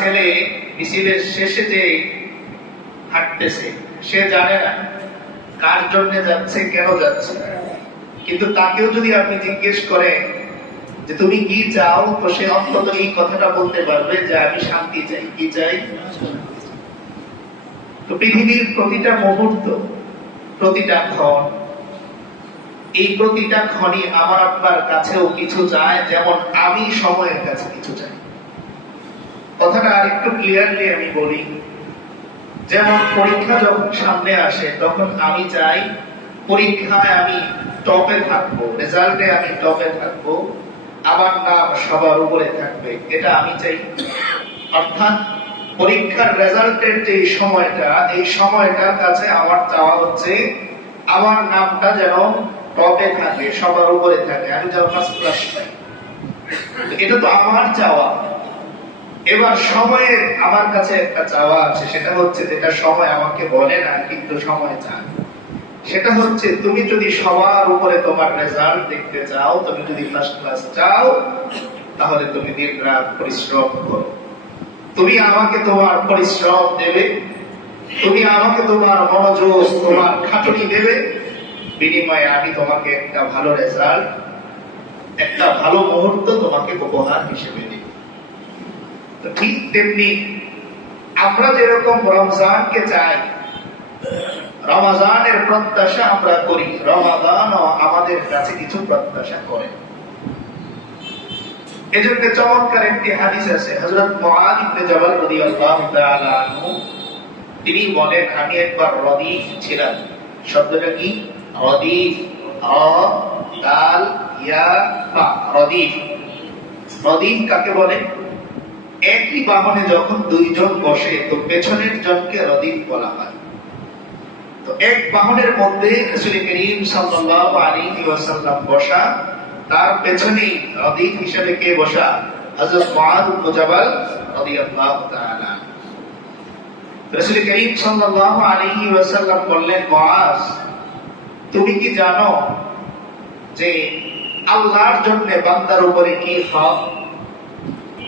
ছেলে মিছিলের শেষে যে হাঁটতেছে, সে জানে না কার জন্য যাচ্ছে, কেন যাচ্ছে। কিন্তু তাকেও যদি আপনি জিজ্ঞেস করেন যে তুমি কি চাও, তো সে অন্তত এই কথাটা বলতে পারবে যে আমি শান্তি চাই। কি চাই? তো পৃথিবীর প্রতিটা মুহূর্ত, প্রতিটা ক্ষণ, এই প্রতিটা ক্ষণই আমার আপনার কাছেও কিছু চায় যেমন আমি সময়ের কাছে কিছু চাই। কথাটা আরেকটু ক্লিয়ারলি আমি বলি। যেমন পরীক্ষা যখন সামনে আসে, তখন আমি চাই পরীক্ষায় আমি টপে থাকব, রেজাল্টে আমি টপে থাকব, আমার নাম সবার উপরে থাকবে। এটা আমি চাই। অর্থাৎ পরীক্ষার রেজাল্টের যে সময়টা, এই সময়টার কাছে আমার চাওয়া হচ্ছে আমার নামটা যেন টপে থাকে, সবার উপরে থাকে। আমি যেন ফার্স্ট ক্লাস এটা তো আমার চাওয়া। এবার সময়ের আমার কাছে একটা চাওয়া আছে, সেটা হচ্ছে যেটা সময় আমাকে বলে না, কিন্তু সময় চায়। সেটা হচ্ছে, তুমি যদি সবার উপরে তোমার রেজাল্ট দেখতে চাও, তুমি যদি ফার্স্ট ক্লাস চাও, তাহলে তুমি দিন রাত পরিশ্রম করো। তুমি আমাকে তোমার পরিশ্রম দেবে, তুমি আমাকে তোমার মনোযোগ, তোমার খাটুনি দেবে, বিনিময়ে আমি তোমাকে একটা ভালো রেজাল্ট একটা ভালো মুহূর্ত তোমাকে উপহার হিসেবে ঠিক তেমনি আমরা যেরকম রমজানকে চাই, রমাজানের প্রত্যাশা আমরা করি আমাদের কাছে কিছু প্রত্যাশা করে। এজন্য চমৎকার একটি হাদিস আছে তিনি বলেন, আমি একবার রদিফ ছিলাম। শব্দটা কি? রদিফ, র দাল ইয়া ফা রদিফ। রদিফ কাকে বলে? একই বাহনে যখন দুইজন বসে, তো পেছনের জনকে রদিফ বলা হয়। তো এক বাহনের মধ্যে করিম সাল্লাল্লাহু আলাইহি ওয়াসাল্লাম বসা, তার হিসেবে কে বসা? হযরত মুআদ ইবনে জাবাল রাদিয়াল্লাহু তাআলা করিম সাল্লাল্লাহু আলাইহি ওয়াসাল্লাম বললেন, মুআজ, তুমি কি জানো যে আল্লাহর জন্য বান্দার উপরে কি হক?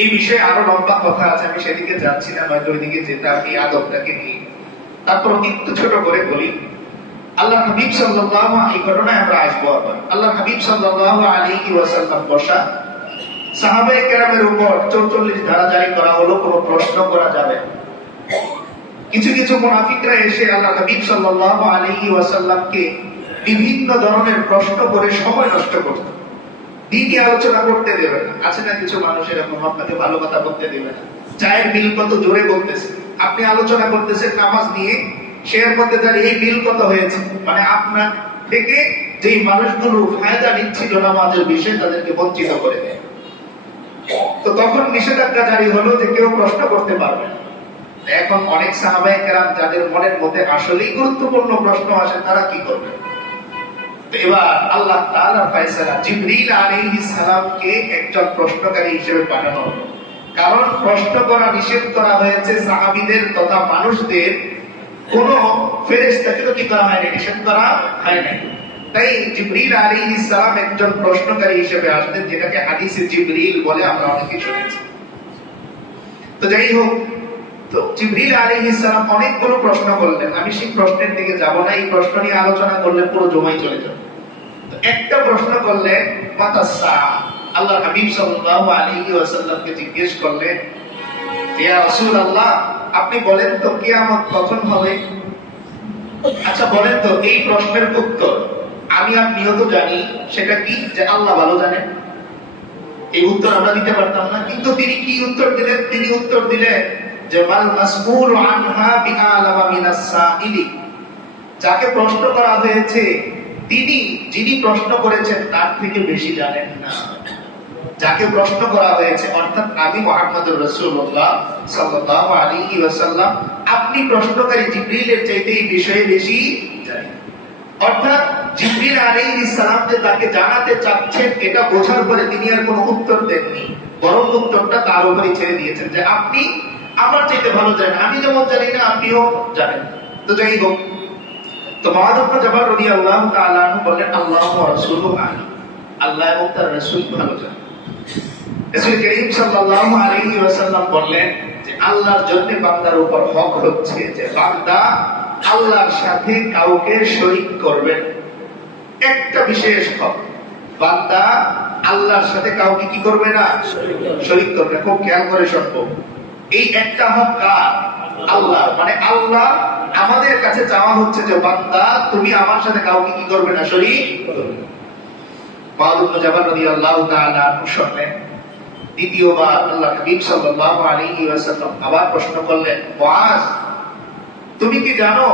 এই বিষয়ে আরও লম্বা কথা আছে, আমি সেদিকে যাচ্ছি না, নয়তো ওইদিকে যেতাম এই আদবটাকে নিয়ে। তারপর একটু ছোট করে বলি, আল্লাহ হাবিব সাল্লাল্লাহু ঘটনায় আমরা আসব আবার। আল্লাহ হাবিব সাল্লাল্লাহু আলাইহি ওয়াসাল্লাম বসা সাহাবায়ে কেরামের উপর 44 ধারা জারি করা হলো, কোনো প্রশ্ন করা যাবে। কিছু কিছু মুনাফিকরা এসে আল্লাহ হাবিব সাল্লাল্লাহু আলাইহি ওয়াসাল্লামকে বিভিন্ন ধরনের প্রশ্ন করে সময় নষ্ট করত। দিনই আলোচনা করতে দেবে না। আছে না কিছু মানুষ এরকম আপনাকে ভালো কথা বলতে দেবে না। চায়ের বিল কত জোরে বলতেছে। আপনি আলোচনা করতেছেন নামাজ নিয়ে, শেয়ার মধ্যে দাঁড়িয়ে এই বিল কত হয়েছে? মানে আপনার থেকে যেই মানুষগুলো ফায়দা নিচ্ছিল নামাজের বিষয়ে তাদেরকে বঞ্চিত করে দেয়। তো তখন নিষেধাজ্ঞা জারি হলো যে কেউ প্রশ্ন করতে পারবে না। এখন অনেক সাহাবায়ে যাদের মনের মধ্যে আসলেই গুরুত্বপূর্ণ প্রশ্ন আসে, তারা কি করবে? একজন প্রশ্নকারী হিসেবে যেটাকে হাদিসে জিবরিল বলে আমরা অনেকে শুনেছি। তো যাই হোক, তো জিবরিল অনেকগুলো প্রশ্ন করলেন। আমি সেই প্রশ্নের দিকে যাব না, এই প্রশ্ন নিয়ে আলোচনা করলে পুরো জমাই চলে যাবে। একটা প্রশ্ন করলেন আল্লাহ হাবিব ওয়াসাল্লামকে জিজ্ঞেস করলেন আপনি বলেন তো কিয়ামত কখন হবে? আচ্ছা বলেন তো, এই প্রশ্নের উত্তর। আমি আপনিও তো জানি, সেটা কি? যে আল্লাহ ভালো জানেন। এই উত্তর আমরা দিতে পারতাম না, কিন্তু তিনি কি উত্তর দিলেন? তিনি উত্তর দিলেন যে মাল মাসউল আনহা বিআলামা মিনাস সাইলি। যাকে প্রশ্ন করা হয়েছে তিনি যিনি প্রশ্ন করেছেন তার থেকে বেশি জানেন না। যাকে প্রশ্ন করা হয়েছে, অর্থাৎ আমি মোহাম্মদ রসুল্লাহ সাল্লাল্লাহু আলাইহি ওয়াসাল্লাম, আপনি প্রশ্নকারী জিব্রিলের চাইতে এই বিষয়ে বেশি জানেন। অর্থাৎ জিব্রিল আলাইহিস সালাম যে তাকে জানাতে চাচ্ছেন, এটা বোঝার পরে তিনি আর কোনো উত্তর দেননি। বরং উত্তরটা তার উপরে ছেড়ে দিয়েছেন যে, আপনি আমার চাইতে ভালো জানেন, আমি যেমন জানি না, আপনিও জানেন। তো যাই হোক বান্দার উপর হক হচ্ছে যে, বান্দা আল্লাহর সাথে কাউকে শরীক করবেন একটা বিশেষ হক, বান্দা আল্লাহর সাথে কাউকে কি করবে না? শরীক করবে খুব খেয়াল করে শুনব। এই একটা হক কার? আল্লাহ মানে আল্লাহ আমাদের কাছে চাওয়া হচ্ছে যে, বান্দা, তুমি আমার সাথে কাউকে কি করবে না রাদিয়াল্লাহু তাআলা শুনলেন দ্বিতীয়বার আল্লাহ হাবিব সাল্লাল্লাহু আলাইহি ওয়াসাল্লাম আবার প্রশ্ন করলেন তুমি কি জানো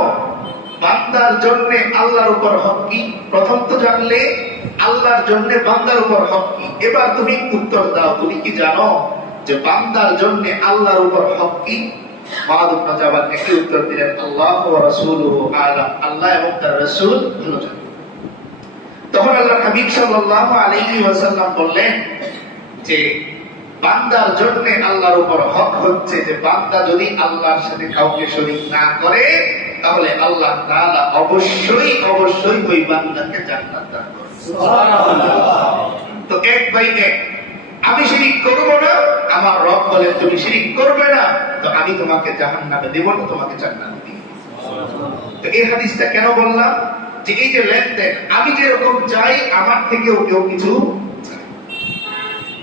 বান্দার জন্য আল্লাহর উপর হক কি? প্রথম তো জানলে আল্লাহর জন্য বান্দার উপর হক কি? এবার তুমি উত্তর দাও, তুমি কি জানো যে বান্দার জন্য আল্লাহর উপর হক কি? মালুম জাবাল একই উত্তর দিলেন আল্লাহ ওয়া রাসূলুহু আলাম। আল্লাহ এবং তার রাসূল ভালো তখন আল্লাহ হাবিব সাল্লাল্লাহু আলাইহি ওয়াসাল্লাম বললেন যে বান্দার জন্য আল্লাহর উপর হক হচ্ছে যে বান্দা যদি আল্লাহর সাথে কাউকে শরীক না করে তাহলে আল্লাহ তাআলা অবশ্যই অবশ্যই ওই বান্দাকে জান্নাত দান তো এক বাই এক। আমি শিরিক করব না, আমার রব বলে তুমি শিরিক করবে না, তো আমি তোমাকে জাহান্নামে দেব না, তোমাকে জান্নাত দিব। তো এই হাদিসটা কেন বললাম? যে এই যে লেনদেন, আমি যেরকম চাই, আমার থেকেও কেউ কিছু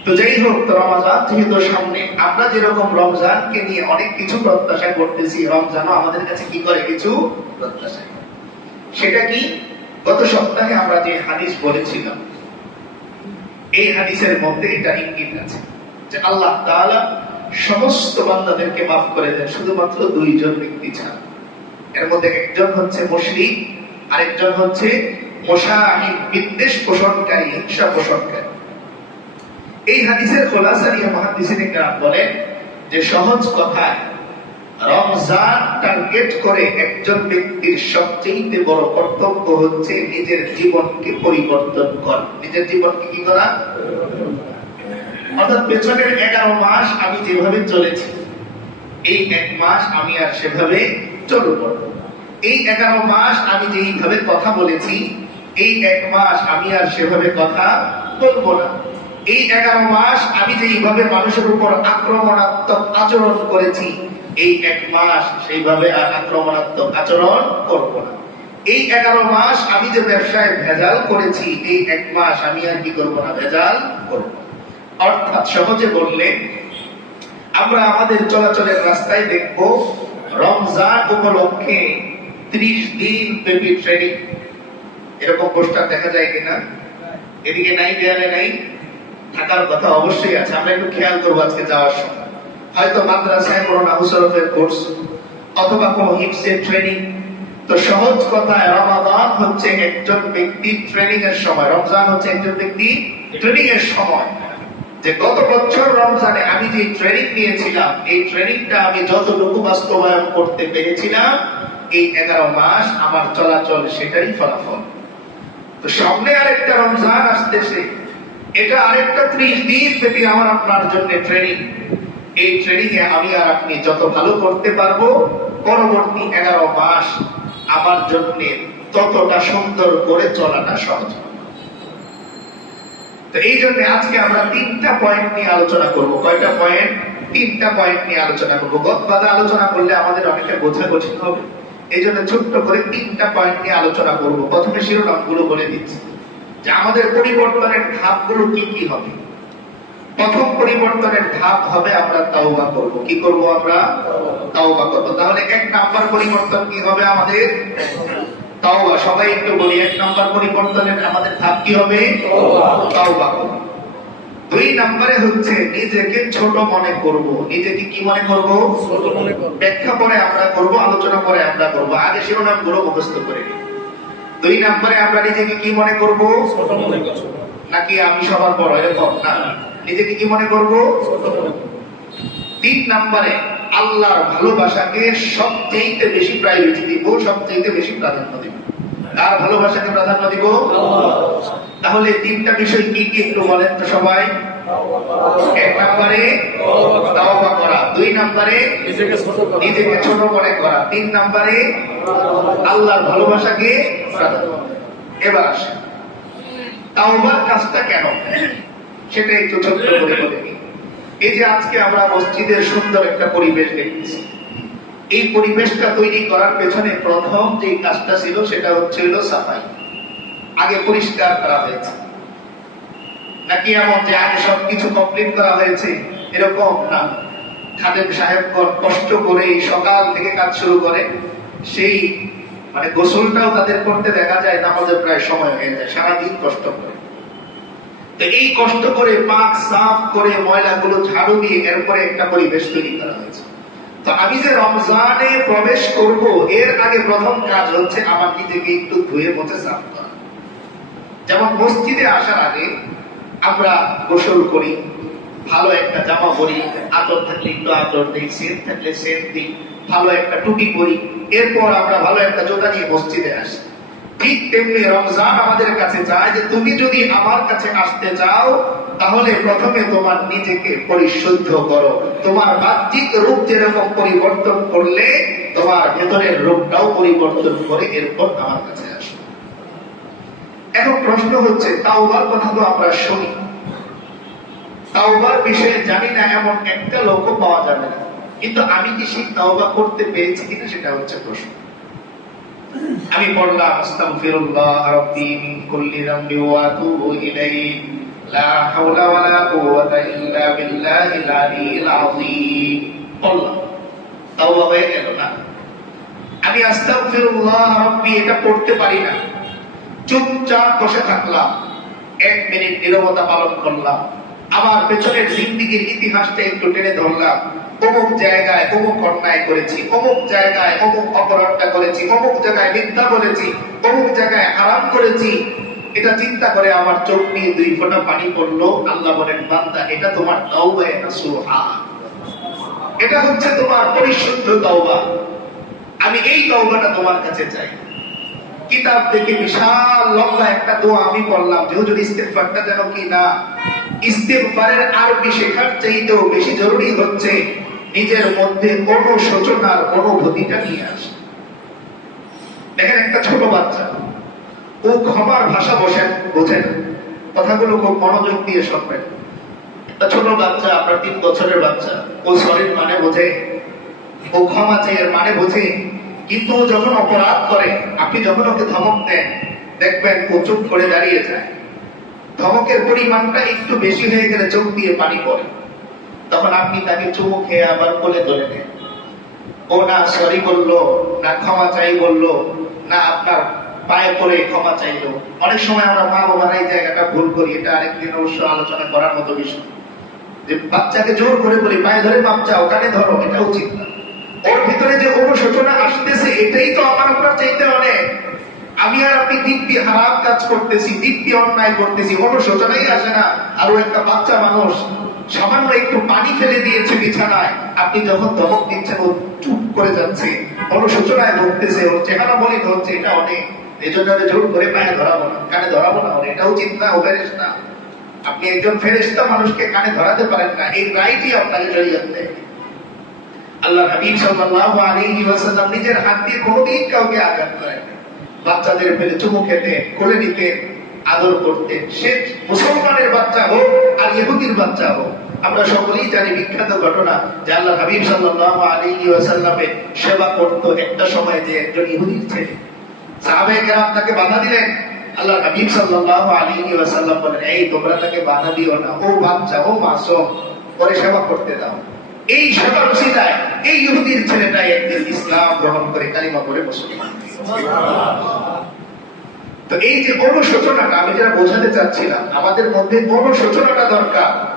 তো যাই হোক, তো রমজান যেহেতু সামনে, আমরা যেরকম রমজানকে নিয়ে অনেক কিছু প্রত্যাশা করতেছি, রমজানও আমাদের কাছে কি করে কিছু প্রত্যাশা? সেটা কি? গত সপ্তাহে আমরা যে হাদিস বলেছিলাম এই হাদিসের মধ্যে এটা ইঙ্গিত আছে যে আল্লাহ সমস্ত বান্দাদেরকে মাফ করে দেন, শুধুমাত্র দুইজন ব্যক্তি ছাড়া। এর মধ্যে একজন হচ্ছে মুশরিক, আরেকজন হচ্ছে বিদ্বেষ পোষণকারী, হিংসা পোষণকারী। এই হাদিসের খোলাসা নিয়ে মহাদিসিন বলেন যে সহজ কথায় রমজান টার্গেট করে একজন ব্যক্তির সবচেয়ে বড় কর্তব্য হচ্ছে নিজের জীবনকে পরিবর্তন করা। নিজের জীবনকে কি করা? অর্থাৎ পেছনের এগারো মাস আমি যেভাবে চলেছি, এই এক মাস আমি আর সেভাবে চলব। এই এগারো মাস আমি যেইভাবে কথা বলেছি, এই এক মাস আমি আর সেভাবে কথা বলব না। এই এগারো মাস আমি যেইভাবে মানুষের উপর আক্রমণাত্মক আচরণ করেছি এই এক মাস সেইভাবে আক্রমণাত্মক আচরণ করব না। এই এগারো মাস আমি যে ব্যবসায় ভেজাল করেছি, এই এক মাস আমি আর কি করব না, ভেজাল করব। অর্থাৎ সহজে বললে, আমরা আমাদের চলাচলের রাস্তায় দেখব, রমজান উপলক্ষে ত্রিশ দিন ব্যাপী ট্রেনিং এরকম পোস্টার দেখা যায় কিনা? এদিকে নাই, দেয়ালে নাই, থাকার কথা অবশ্যই আছে। আমরা একটু খেয়াল করব আজকে যাওয়ার সময়। হয়তো মাদ্রাসায় কোনো নাহুসরফের কোর্স অথবা কোনো হিপসের ট্রেনিং তো সহজ কথায় রমাদান হচ্ছে একজন ব্যক্তি ট্রেনিং এর সময়। রমজান হচ্ছে একজন ব্যক্তি ট্রেনিং এর সময়। যে গত বছর রমজানে আমি যে ট্রেনিং নিয়েছিলাম, এই ট্রেনিংটা আমি যতটুকু বাস্তবায়ন করতে পেরেছিলাম, এই এগারো মাস আমার চলাচল সেটাই ফলাফল। তো সামনে আরেকটা রমজান আসতেছে। এটা আরেকটা ত্রিশ দিন ব্যাপী আমার আপনার জন্য ট্রেনিং এই ট্রেনিং এ আমি আর আপনি যত ভালো করতে পারব, পরবর্তী এগারো মাস আমার জন্য ততটা সুন্দর করে চলাটা সহজ। এই জন্য আজকে আমরা তিনটা পয়েন্ট নিয়ে আলোচনা করব। কয়টা পয়েন্ট তিনটা পয়েন্ট নিয়ে আলোচনা করব। গতবাদে আলোচনা করলে আমাদের অনেকটা বোঝা কঠিন হবে। এই জন্য ছোট্ট করে তিনটা পয়েন্ট নিয়ে আলোচনা করব। প্রথমে শিরোনামগুলো বলে দিচ্ছি। যে আমাদের পরিবর্তনের ধাপগুলো কি কি হবে? প্রথম পরিবর্তনের ধাপ হবে আমরা তাওবা করব। কি করব আমরা? তাওবা করব। তাহলে এক নাম্বার পরিবর্তন কি হবে আমাদের? তাওবা। সবাই একটু বলি এক নাম্বার পরিবর্তনের আমাদের ধাপ কি হবে? তাওবা করব। দুই নম্বরে হচ্ছে নিজেকে ছোট মনে করব। নিজেকে কি মনে করব? ছোট মনে করব। ব্যাখ্যা পরে আমরা করব আলোচনা পরে আমরা করব। আগে শিরোনামগুলো মুখস্থ করে দুই নম্বরে আমরা নিজেকে কি মনে করব? ছোট মনে করছ নাকি আমি সবার বড় এরকম? না। নিজেকে কি মনে করব। তিন নম্বরে, আল্লাহর ভালোবাসাকে সবচেয়ে বেশি প্রায়োরিটি দিব সবচেয়ে বেশি প্রাধান্য দিব। কার ভালোবাসাকে প্রাধান্য দিব? তাহলে তিনটা বিষয় কি কি একটু বলেন তো সবাই। এক নম্বরে, তাওবা করা। দুই নম্বরে, নিজেকে ছোট করা নিজেকে ছোট মনে করা। তিন নম্বরে, আল্লাহর ভালোবাসাকে প্রাধান্য। এবার আসে তাওবার কাজটা কেন? সেটা একটু ছোট্ট করে বলে এই যে আজকে আমরা মসজিদের সুন্দর একটা পরিবেশ দেখতেছি। এই পরিবেশটা তৈরি করার পেছনে প্রথম যে কাজটা ছিল, সেটা হচ্ছে হলো সাফাই। আগে পরিষ্কার করা হয়েছে। নাকি এমন যে আগে সবকিছু কমপ্লিট করা হয়েছে? এরকম না। খাদেম সাহেবগণ কষ্ট করে সকাল থেকে কাজ শুরু করে। সেই মানে গোসলটাও তাদের করতে দেখা যায়, নামাজের প্রায় সময় হয়ে যায়, সারাদিন কষ্ট করে। এই কষ্ট করে পাক সাফ করে ময়লাগুলো ঝাড়ু দিয়ে এরপরে একটা পরিবেশ তৈরি করা হয়েছে। তো আমি যে রমজানে প্রবেশ করব, এর আগে প্রথম কাজ হচ্ছে আমার নিজেকে একটু ধুয়ে মুছে সাফ করা। যেমন মসজিদে আসার আগে আমরা গোসল করি, ভালো একটা জামা পরি আতর থাকলে একটু আতর দিই সেন্ট থাকলে সেন্ট দিই, ভালো একটা টুপি পরি, এরপর আমরা ভালো একটা জোতা নিয়ে মসজিদে আসি। ঠিক তেমনি রমজান আমাদের কাছে চায় যে তুমি যদি আমার কাছে আসতে চাও, তাহলে প্রথমে তোমার নিজেকে পরিশুদ্ধ করো। তোমার বাহ্যিক রূপ যেরকম পরিবর্তন করলে, তোমার ভেতরের রূপটাও পরিবর্তন করে এরপর আমার কাছে আসো। এখন প্রশ্ন হচ্ছে, তাওবার কথা তো আমরা শুনি। তাওবার বিষয়ে জানি না, এমন একটা লোকও পাওয়া যাবে না। কিন্তু আমি কি সেই তাওবা করতে পেরেছি কিনা, সেটা হচ্ছে প্রশ্ন। আমি পড়লাম, আস্তাগফিরুল্লাহ মিন কুল্লি যামবি ওয়া আতুবু ইলাইহি। লা হাওলা কুওয়াতা ইল্লা বিল্লাহিল আযীম। পড়লাম। তাওবা হয়ে গেল না। আমি আস্তাগফিরুল্লাহ এটা পড়তে পারি না। চুপচাপ বসে থাকলাম। এক মিনিট নীরবতা পালন করলাম। আমার পেছনের জিন্দিগির ইতিহাসটা একটু টেনে ধরলাম। অমুক জায়গায় অমুক অন্যায় করেছি, অমুক জায়গায় অমুক অপরাধটা করেছি, অমুক জায়গায় মিথ্যা বলেছি, অমুক জায়গায় হারাম করেছি। এটা চিন্তা করে আমার চোখ দিয়ে দুই ফোঁটা পানি পড়ল। আল্লাহ বলেন, বান্দা, এটা তোমার তাওবা নাসুহা। এটা হচ্ছে তোমার পরিশুদ্ধ তাওবা। আমি এই তাওবাটা তোমার কাছে চাই। কিতাব থেকে বিশাল লম্বা একটা দোয়া আমি পড়লাম। যে হুজুর ইস্তেগফারটা যেন কি না ইস্তেগফারের আরবি শেখার চাইতেও বেশি জরুরি হচ্ছে নিজের মধ্যে অনুশোচনার অনুভূতিটা নিয়ে আসে। দেখেন একটা ছোট বাচ্চা, ও ক্ষমার ভাষা বসেন বোঝেন কথাগুলো খুব মনোযোগ দিয়ে শুনবেন। ছোট বাচ্চা, আপনার তিন বছরের বাচ্চা, ও সরির মানে বোঝে, ও ক্ষমা চাই এর মানে বোঝে। কিন্তু ও যখন অপরাধ করে, আপনি যখন ওকে ধমক দেন, দেখবেন ও চুপ করে দাঁড়িয়ে যায়। ধমকের পরিমাণটা একটু বেশি হয়ে গেলে চোখ দিয়ে পানি পড়ে। তখন আপনি তাকে চুমু খেয়ে আবার কোলে ধরে নেন। ও না সরি বলল, না ক্ষমা চাই বলল, না আপনার পায়ে পড়ে ক্ষমা চাইলো। অনেক সময় আমরা মা বাবার এই জায়গাটা ভুল করি, এটা আরেকদিন অবশ্য আলোচনা করার মতো বিষয়। যে বাচ্চাকে জোর করে বলি, পায়ে ধরে মাপ চাও, কানে ধরো এটা উচিত না। ওর ভিতরে যে অনুশোচনা আসতেছে, এটাই তো আমার আপনার চাইতে অনেক। আমি আর আপনি দিব্যি হারাম কাজ করতেছি দিব্যি অন্যায় করতেছি। অনুশোচনাই আসে না। আর একটা বাচ্চা মানুষ, সামান্য একটু পানি ফেলে দিয়েছে বিছানায়। আপনি যখন ধমক দিচ্ছেন, ও চুপ করে যাচ্ছে। চেহারা বলি এটা অনেক। এই জন্য জোর করে পায়ে ধরাবো না, কানে ধরাবো না এটা উচিত না না আপনি একজন ফেরেস্তা মানুষকে কানে ধরাতে পারেন না। এই রাইটই আপনাকে দেয় আল্লাহ হাবিব সাল্লাল্লাহু আলাইহি ওয়াসাল্লাম নিজের হাত দিয়ে কোনোদিন কাউকে আঘাত করেন না। বাচ্চাদের ফেলে চুমু খেতে, কোলে নিতে, আদর করতে। সে মুসলমানের বাচ্চা হোক আর ইহুদির বাচ্চা হোক, আমরা সকলেই জানি বিখ্যাত ঘটনা যে আল্লাহ হাবিব সাল্লাল্লাহু আলাইহি ওয়াসাল্লামের সেবা করত একটা সময় যে একজন ইহুদির ছেলে। সাহাবায়ে কেরাম তাকে বাধা দিলেন। আল্লাহ হাবিব সাল্লাল্লাহু আলাইহি ওয়াসাল্লাম বলেন, এই, তোমরা তাকে বাধা দিও না। ও বাচ্চা, ও মাসুম, পরে সেবা করতে দাও। এই সেবা রসিদায় এই ইহুদির ছেলেটাই একদিন ইসলাম গ্রহণ করে কালিমা করে মুসলমান তো এই যে অনুশোচনাটা আমি যেটা বোঝাতে চাচ্ছিলাম, আমাদের মধ্যে দরকার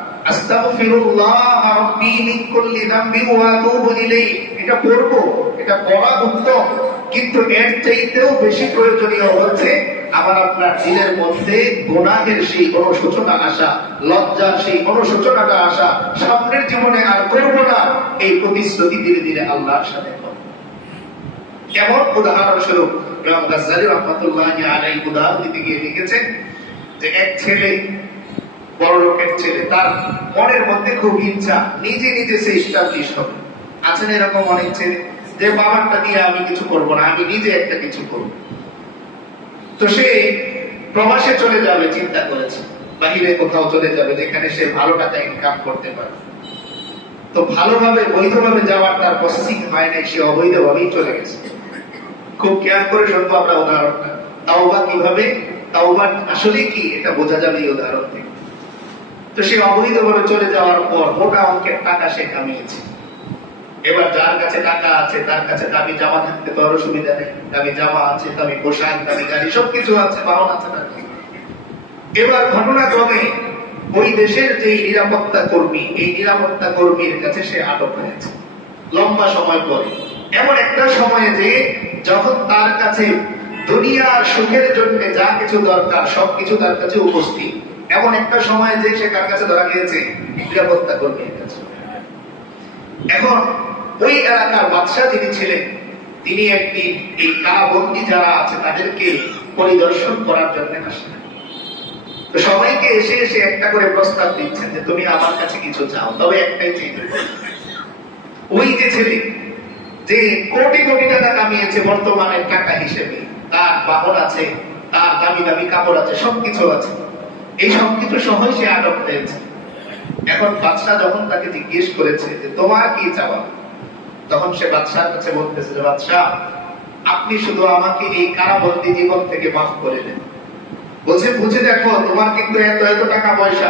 দিনের মধ্যে গুনাহের সেই সামনের জীবনে আর করব না, এই প্রতিশ্রুতি ধীরে ধীরে আল্লাহর সাথে। কেমন? উদাহরণস্বরূপ রহমাতুল্লাহ আলাইহি উদাহরণ দিতে গিয়ে লিখেছেন যে এক ছেলে, বড় লোকের ছেলে, তার মনের মধ্যে খুব ইচ্ছা, নিজে নিজে সে হবে। আছেন এরকম অনেক ছেলে, যে বাবারটা দিয়ে আমি কিছু করব না, আমি নিজে একটা কিছু করব। তো সে প্রবাসে চলে যাবে, চিন্তা করেছে। বাহিরে কোথাও চলে যাবে, যেখানে সে ভালো টাকা ইনকাম করতে পারে তো ভালোভাবে, বৈধভাবে যাওয়ার তার প্রসেসিং হয় নাই, সে অবৈধভাবেই চলে গেছে। খুব কেয়ার করে শুনব আমরা উদাহরণটা তাওবা কীভাবে? তাওবা আসলে কি? এটা বোঝা যাবে এই উদাহরণ থেকে। তো সে অবৈধভাবে চলে যাওয়ার পর মোটা অঙ্কের টাকা সে কামিয়েছে। এবার যার কাছে টাকা আছে, তার কাছে দামি জামা থাকতে তো আর অসুবিধা নেই। দামি জামা আছে, দামি পোশাক, দামি গাড়ি, সবকিছু আছে, বাহন আছে তার। এবার ঘটনাক্রমে ওই দেশের যে নিরাপত্তা কর্মী, এই নিরাপত্তা কর্মীর কাছে সে আটক হয়েছে। লম্বা সময় পরে। এমন একটা সময়ে যে যখন তার কাছে দুনিয়ার সুখের জন্য যা কিছু দরকার, সবকিছু তার কাছে উপস্থিত। এমন একটা সময়ে যে সে কার কাছে ধরা গিয়েছে নিরাপত্তা কর্মীর কাছে এখন ওই এলাকার বাদশাহ যিনি ছিলেন, তিনি একটি এই কারাবন্দি যারা আছে, তাদেরকে পরিদর্শন করার জন্য আসেন সবাইকে এসে এসে একটা করে প্রস্তাব দিচ্ছেন যে, তুমি আমার কাছে কিছু চাও। তবে একটাই চাইতে ওই যে ছেলে যে কোটি কোটি টাকা কামিয়েছে বর্তমানে টাকা হিসেবে। তার বাহন আছে, তার দামি দামি কাপড় আছে, সবকিছু আছে। এই সবকিছু সহই সে আটক হয়েছে। এখন বাদশাহ যখন তাকে জিজ্ঞেস করেছে যে, তোমার কি চাওয়া? তখন সে বাদশার কাছে বলতেছে যে, বাদশাহ, আপনি শুধু আমাকে এই কারাবন্দি জীবন থেকে মাফ করে দেন। বলছে, বুঝে দেখো, তোমার কিন্তু এত এত টাকা পয়সা,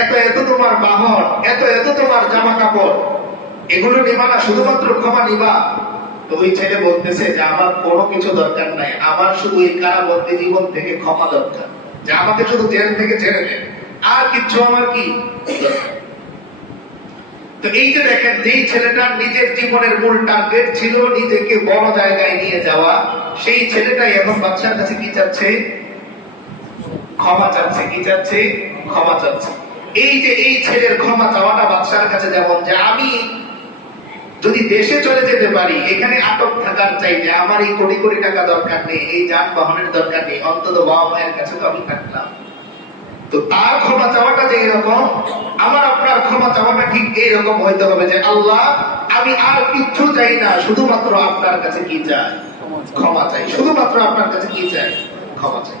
এত এত তোমার বাহন, এত এত তোমার জামা কাপড় এগুলো নিবা না, শুধুমাত্র ক্ষমা নিবা। ওই ছেলে বলতেছে যে আমার কোনো কিছু দরকার নাই, আমার শুধু এই কারাবন্দি জীবন থেকে ক্ষমা দরকার। যে আমাকে শুধু জেল থেকে ছেড়ে দেন আর কিচ্ছু আমার কি তো এই যে দেখেন, যেই ছেলেটার নিজের জীবনের মূল টার্গেট ছিল, নিজেকে বড় জায়গায় নিয়ে যাওয়া, সেই ছেলেটাই এখন বাচ্চার কাছে কি চাচ্ছে? ক্ষমা চাচ্ছে। কি চাচ্ছে? ক্ষমা চাচ্ছে। এই যে এই ছেলের ক্ষমা চাওয়াটা বাচ্চার কাছে যেমন যে আমি যদি দেশে চলে যেতে পারি, এখানে আটক থাকার চাইতে আমার এই কোটি কোটি টাকা দরকার নেই, এই যানবাহনের দরকার নেই, অন্তত বাবা মায়ের কাছে তো আমি থাকলাম। তো তার ক্ষমা চাওয়াটা যে এরকম, আমার আপনার ক্ষমা চাওয়াটা ঠিক এইরকম হইতে হবে যে, আল্লাহ, আমি আর কিচ্ছু চাই না, শুধুমাত্র আপনার কাছে কি চাই? ক্ষমা চাই। শুধুমাত্র আপনার কাছে কি চাই? ক্ষমা চাই।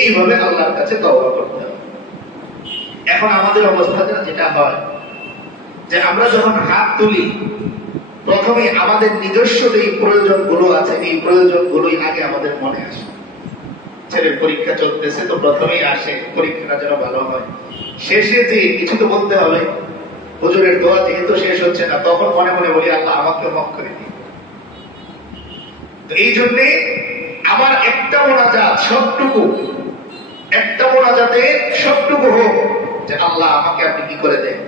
এইভাবে আল্লাহর কাছে তওবা করতে হবে। এখন আমাদের অবস্থাটা যেটা হয়, যে আমরা যখন হাত তুলি প্রথমে আমাদের নিজস্ব যে প্রয়োজনগুলো আছে, এই প্রয়োজন গুলোই আগে আমাদের মনে আসে। ছেলের পরীক্ষা চলতেছে তো প্রথমেই আসে, পরীক্ষাটা যেন ভালো হয়। শেষে যে কিছু তো বলতে হবে। হুজুরের দোয়া যেহেতু শেষ হচ্ছে না, তখন মনে মনে বলি, আল্লাহ আমাকে মাফ করে দিন। এই জন্যে আমার একটা মোনাজাত সবটুকু, একটা মোনাজাতে সবটুকু হোক যে আল্লাহ আমাকে আপনি কি করে দিন।